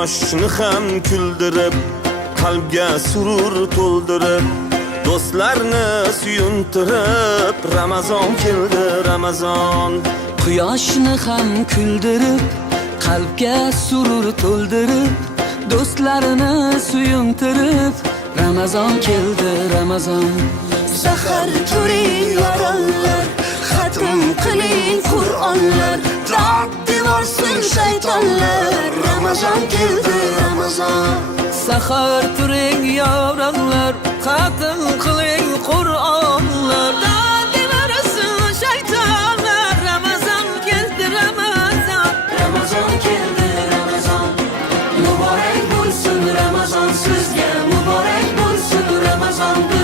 Quyoshni ham kuldirib, qalbga surur to'ldirib, do'stlarni suyuntirib, Ramazon keldi, Ramazon. Quyoshni ham kuldirib, qalbga surur to'ldirib, do'stlarini suyuntirib, Ramazon keldi, Ramazon. Sahar turing yorollar, xatm qiling Qur'onlar, dod devorsin shaytonlar. Ramazon keldi, Ramazon. Sahar turing yorollar, xatm qiling Qur'onlar, dod devorsin shaytonlar. Ramazon keldi, Ramazon. Ramazon keldi, Ramazon. Muborak bo'lsin Ramazon sizga, muborak bo'lsin Ramazon.